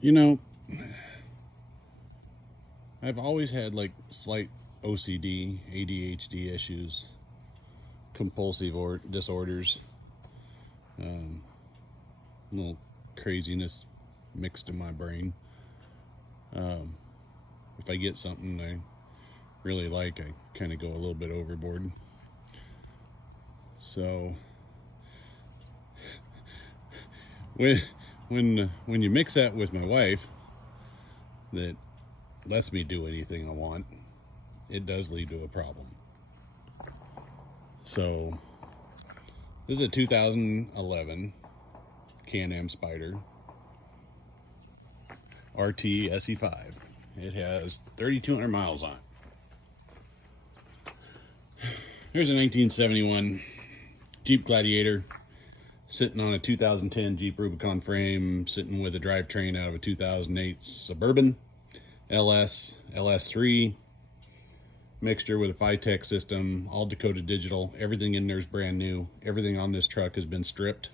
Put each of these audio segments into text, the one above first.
You know, I've always had like slight OCD, ADHD issues, compulsive or disorders, um, little craziness mixed in my brain. Um, if I get something I really like, I kind of go a little bit overboard. So when when you mix that with my wife, that lets me do anything I want, it does lead to a problem. So this is a 2011 Can-Am Spyder RT SE5. It has 3,200 miles on it. Here's a 1971 Jeep Gladiator sitting on a 2010 Jeep Rubicon frame, sitting with a drivetrain out of a 2008 Suburban LS3 mixture with a Phytech system, all Dakota Digital. Everything in there is brand new. Everything on this truck has been stripped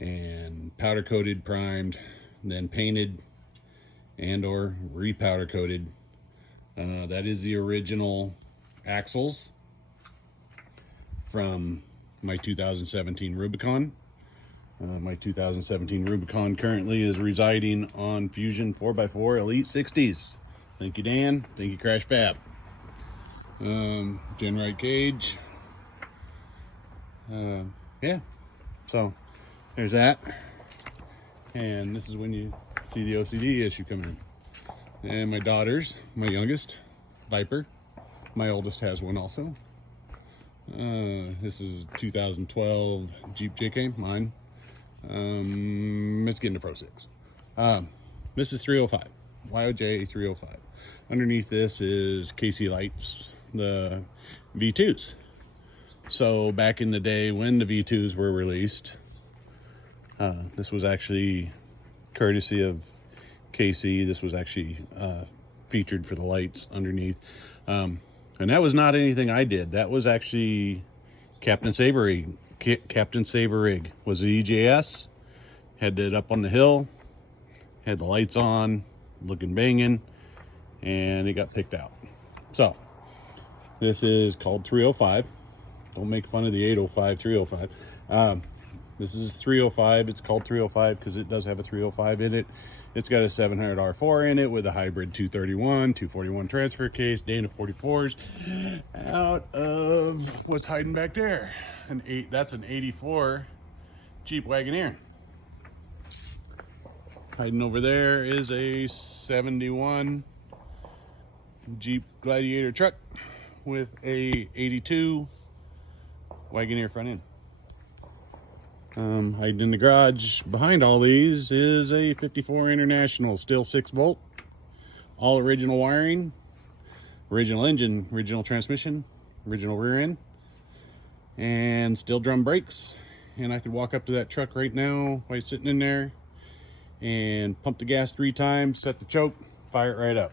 and powder coated, primed, then painted and or repowder coated. That is the original axles from my 2017 Rubicon. My 2017 Rubicon currently is residing on Fusion 4x4 Elite 60s. Thank you, Dan. Thank you, Crash Fab. Genrite cage. Yeah. So there's that. And this is when you see the OCD issue coming in. And my daughters, my youngest, Viper. My oldest has one also. This is 2012 Jeep JK, mine. It's getting to Pro 6. This is 305, YOJ 305. Underneath this is KC Lights, the V2s. So back in the day when the V2s were released, this was actually courtesy of KC. This was actually featured for the lights underneath. And that was not anything I did. That was actually Captain Saverig. Captain Saverig was the EJS. Had it up on the hill. Had the lights on, looking banging, and it got picked out. So this is called 305. Don't make fun of the 805, 305. This is 305. It's called 305 because it does have a 305 in it. It's got a 700 R4 in it with a hybrid 231, 241 transfer case, Dana 44s. Out of what's hiding back there? That's an 84 Jeep Wagoneer. Hiding over there is a 71 Jeep Gladiator truck with a 82 Wagoneer front end. Hiding in the garage behind all these is a 54 International, still 6-volt, all original wiring, original engine, original transmission, original rear end, and steel drum brakes. And I could walk up to that truck right now while sitting in there and pump the gas 3 times, set the choke, fire it right up.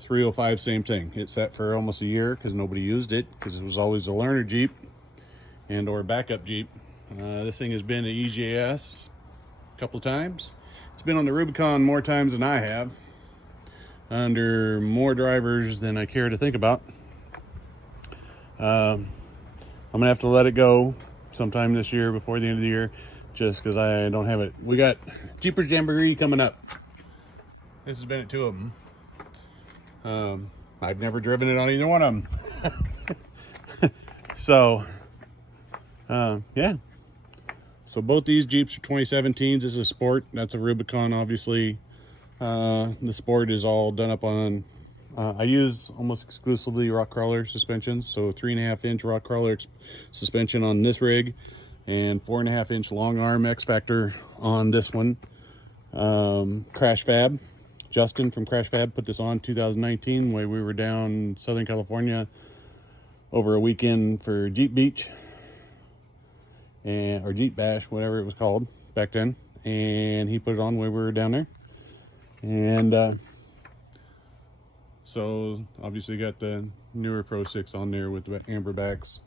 305, same thing. It sat for almost a year because nobody used it because it was always a learner Jeep and or backup Jeep. This thing has been an EJS a couple of times. It's been on the Rubicon more times than I have, under more drivers than I care to think about. I'm gonna have to let it go sometime this year, before the end of the year, just because I don't have it. We got Jeepers Jamboree coming up. This has been at 2 of them. I've never driven it on either one of them. So yeah. So both these Jeeps are 2017s. This is a Sport. That's a Rubicon, obviously. The Sport is all done up on, I use almost exclusively rock crawler suspensions. So 3.5-inch rock crawler suspension on this rig, and 4.5-inch long arm X Factor on this one. Crash Fab, Justin from Crash Fab put this on 2019 when we were down Southern California over a weekend for Jeep Beach. Or Jeep Bash, whatever it was called back then, and he put it on when we were down there. And so obviously got the newer Pro 6 on there with the amber backs.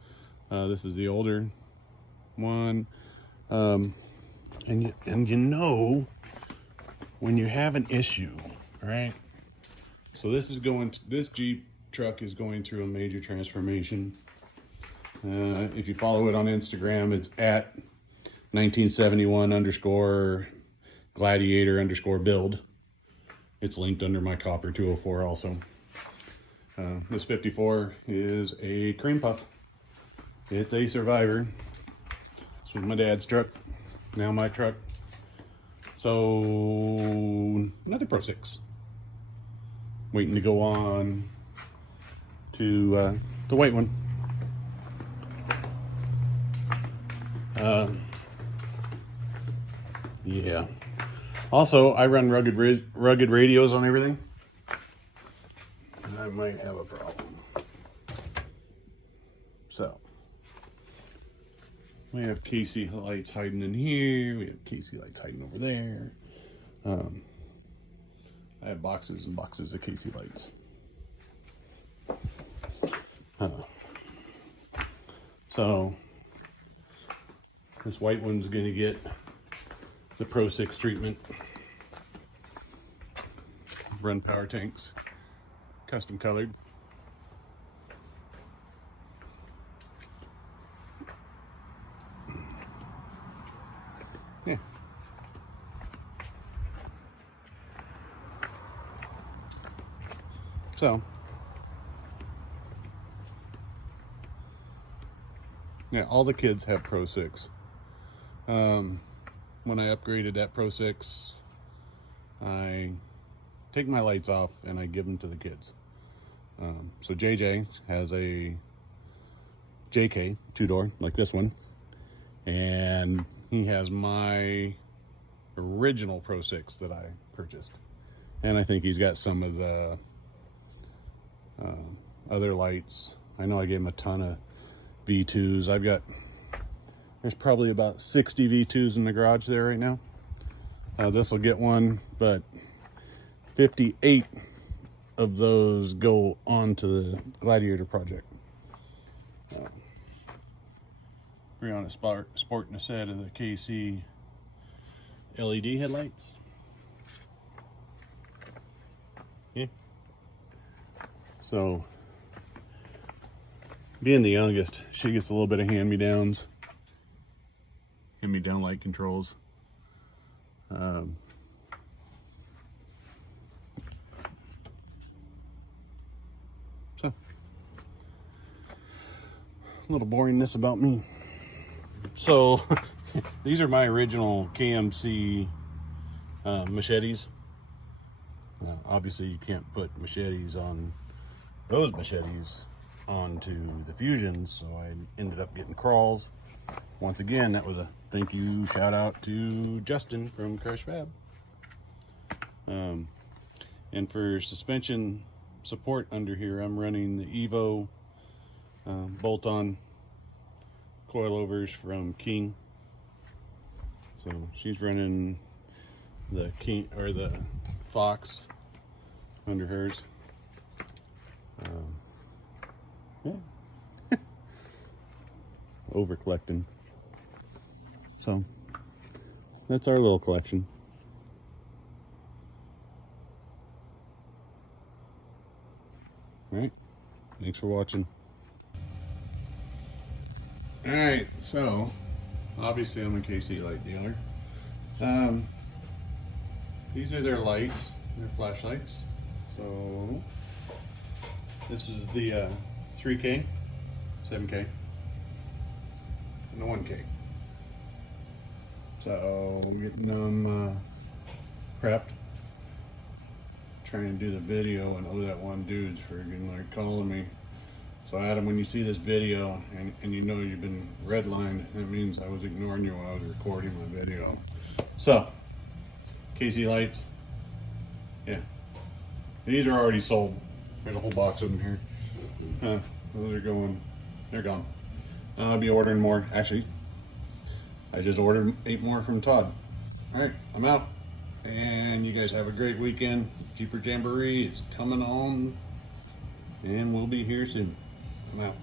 This is the older one, and you know when you have an issue, all right? So this Jeep truck is going through a major transformation. If you follow it on Instagram, it's at 1971 _ gladiator _ build. It's linked under my Copper 204 also. This 54 is a cream puff. It's a Survivor. This was my dad's truck, now my truck. So another Pro 6. Waiting to go on to the white one. Yeah. Also, I run rugged radios on everything. I might have a problem. So, we have KC lights hiding in here. We have KC lights hiding over there. I have boxes and boxes of KC lights. So, this white one's going to get the Pro 6 treatment. Run power tanks, custom colored. Yeah. So, yeah, all the kids have Pro 6. When I upgraded that Pro 6, I take my lights off and I give them to the kids. So JJ has a JK 2-door like this one, and he has my original Pro 6 that I purchased, and I think he's got some of the other lights. I know I gave him a ton of V2s. There's probably about 60 V2s in the garage there right now. This will get one, but 58 of those go on to the Gladiator project. Brianna sporting a set of the KC LED headlights. Yeah. So, being the youngest, she gets a little bit of hand-me-downs. Hand-me-down light controls. So, a little boringness about me. So, these are my original KMC machetes. Obviously, you can't put machetes on those machetes onto the Fusions, so I ended up getting crawls. Once again, that was a thank you shout out to Justin from Crush Fab. And for suspension support under here, I'm running the Evo bolt-on coilovers from King. So she's running the King or the Fox under hers. Yeah. Over collecting. So that's our little collection. All right, thanks for watching. All right, so obviously I'm a KC light dealer. These are their lights, their flashlights. So this is the 3K, 7K, and the 1K. So I'm getting them prepped, trying to do the video, and oh, that one dude's friggin' like calling me. So Adam, when you see this video and you know you've been redlined, that means I was ignoring you while I was recording my video. So, KC lights, yeah, these are already sold. There's a whole box of them here. Those are going, they're gone. I'll be ordering more. Actually, I just ordered 8 more from Todd. All right, I'm out. And you guys have a great weekend. Jeeper Jamboree is coming on, and we'll be here soon. I'm out.